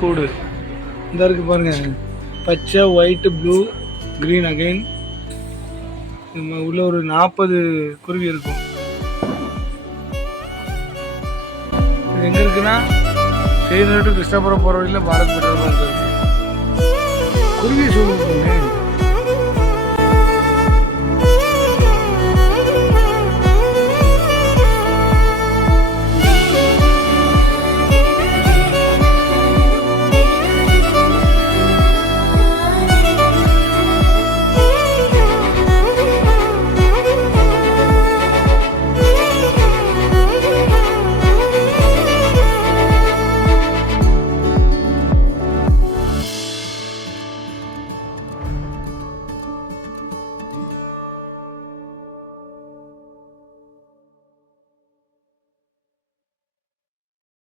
கூடு. இந்த இருக்கு பாருங்க. பச்சை ஒயிட்டு ப்ளூ க்ரீன் அகைன் உள்ள ஒரு நாற்பது குருவி இருக்கும். இது எங்கே இருக்குன்னா செய்தி கிருஷ்ணபுரம் போகிற வழியில் பாரத் பெட்ரோல் பங்க் குருவி சூழ்நிலை